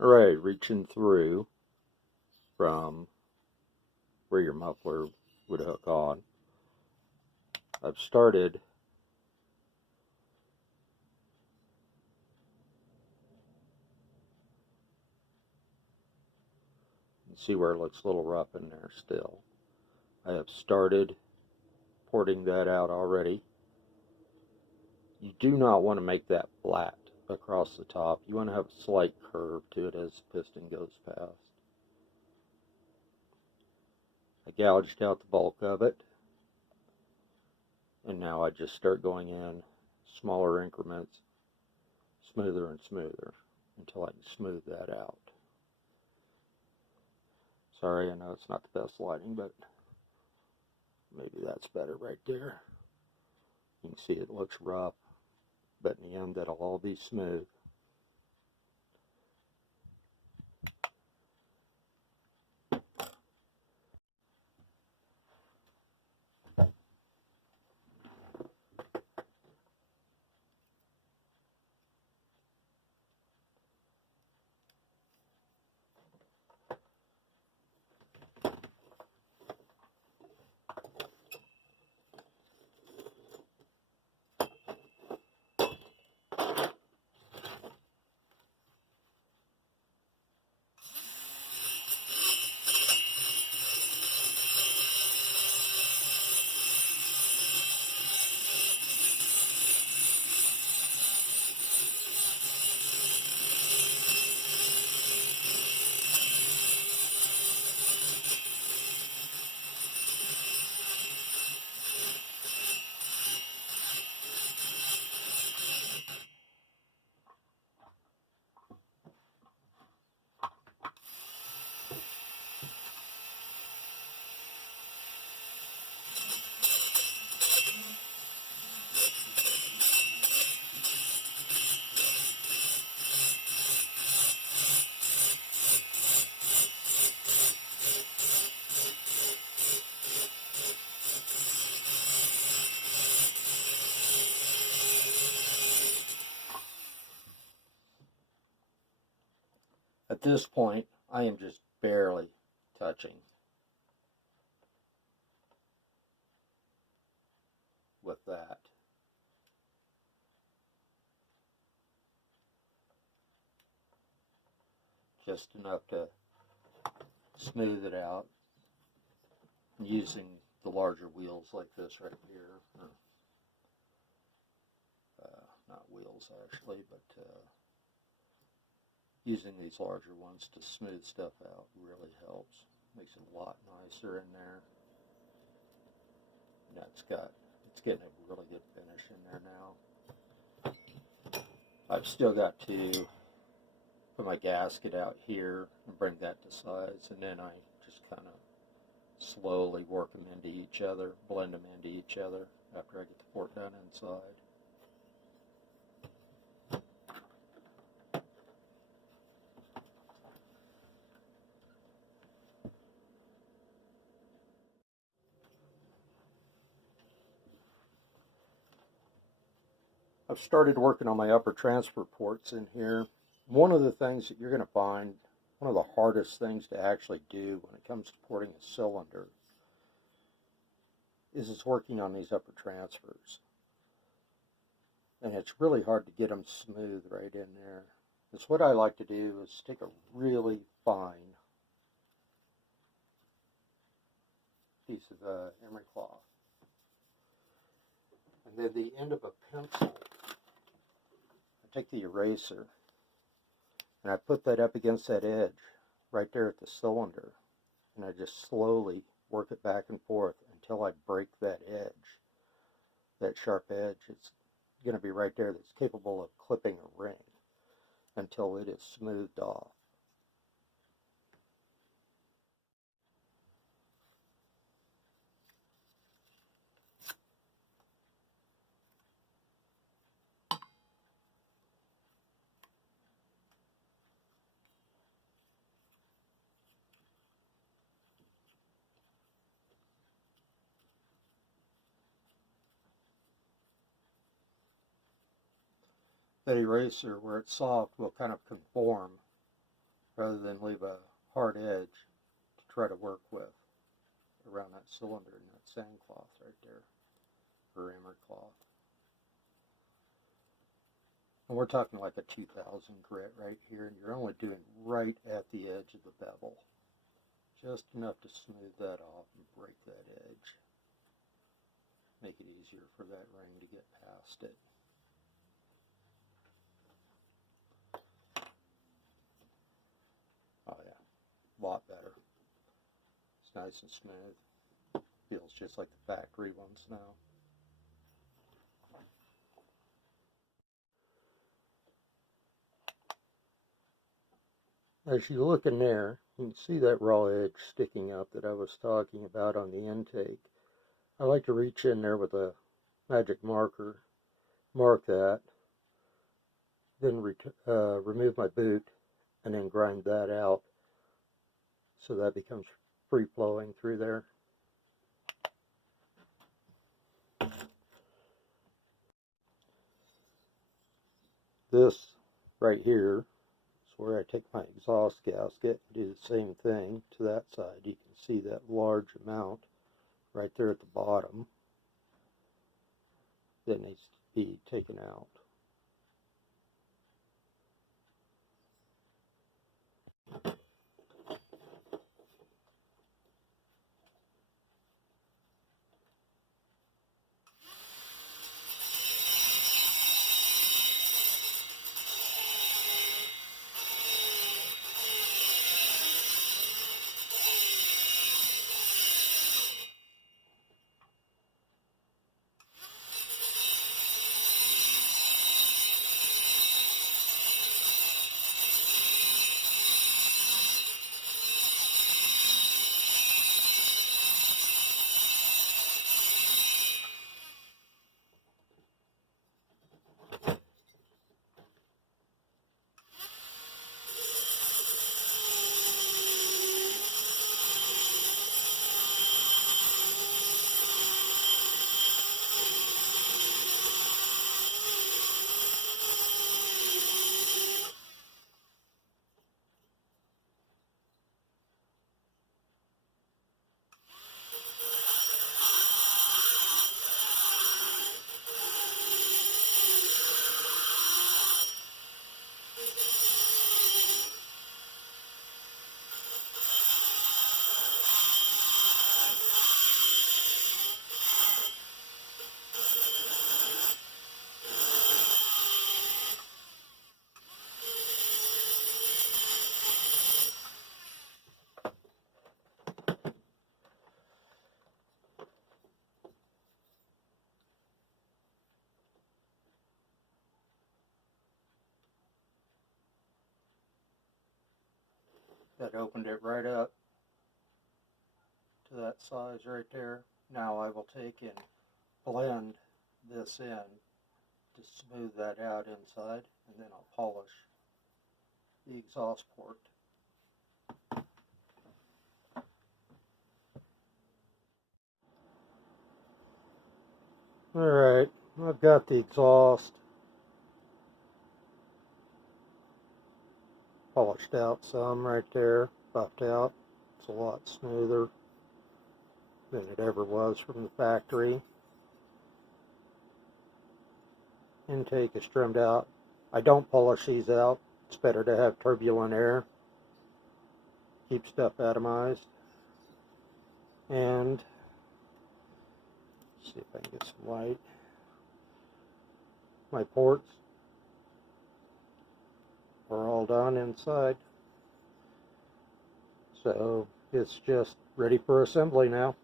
Alright, reaching through from where your muffler would hook on. I've started see where it looks a little rough in there still. I have started porting that out already. You do not want to make that flat across the top. You want to have a slight curve to it as the piston goes past. I gouged out the bulk of it, and now I just start going in smaller increments, smoother and smoother, until I can smooth that out. Sorry, I know it's not the best lighting, but maybe that's better right there. You can see it looks rough, but in the end that'll all be smooth. At this point, I am just barely touching with that. Just enough to smooth it out using the larger wheels like this right here. Not wheels actually, but using these larger ones to smooth stuff out really helps. Makes it a lot nicer in there. Now it's getting a really good finish in there now. I've still got to put my gasket out here and bring that to size, and then I just kind of slowly work them into each other, blend them into each other after I get the port done inside. I've started working on my upper transfer ports in here. One of the things that you're going to find, one of the hardest things to actually do when it comes to porting a cylinder is working on these upper transfers. And it's really hard to get them smooth right in there. Because what I like to do is take a really fine piece of emery cloth, and then the end of a pencil, I take the eraser and I put that up against that edge right there at the cylinder, and I just slowly work it back and forth until I break that edge, that sharp edge. It's going to be right there that's capable of clipping a ring until it is smoothed off. That eraser, where it's soft, will kind of conform rather than leave a hard edge to try to work with around that cylinder and that sand cloth right there, or emery cloth. And we're talking like a 2000 grit right here, and you're only doing right at the edge of the bevel. Just enough to smooth that off and break that edge. Make it easier for that ring to get past it. Oh yeah, a lot better. It's nice and smooth. Feels just like the factory ones now. As you look in there, you can see that raw edge sticking up that I was talking about on the intake. I like to reach in there with a magic marker, mark that, then remove my boot, and then grind that out so that becomes free flowing through there. This right here is where I take my exhaust gasket and do the same thing to that side. You can see that large amount right there at the bottom that needs to be taken out. That opened it right up to that size right there. Now I will take and blend this in to smooth that out inside, and then I'll polish the exhaust port. Alright, I've got the exhaust polished out some right there, buffed out. It's a lot smoother than it ever was from the factory. Intake is trimmed out. I don't polish these out. It's better to have turbulent air. Keep stuff atomized. And let's see if I can get some light. My ports are all done inside. So it's just ready for assembly now.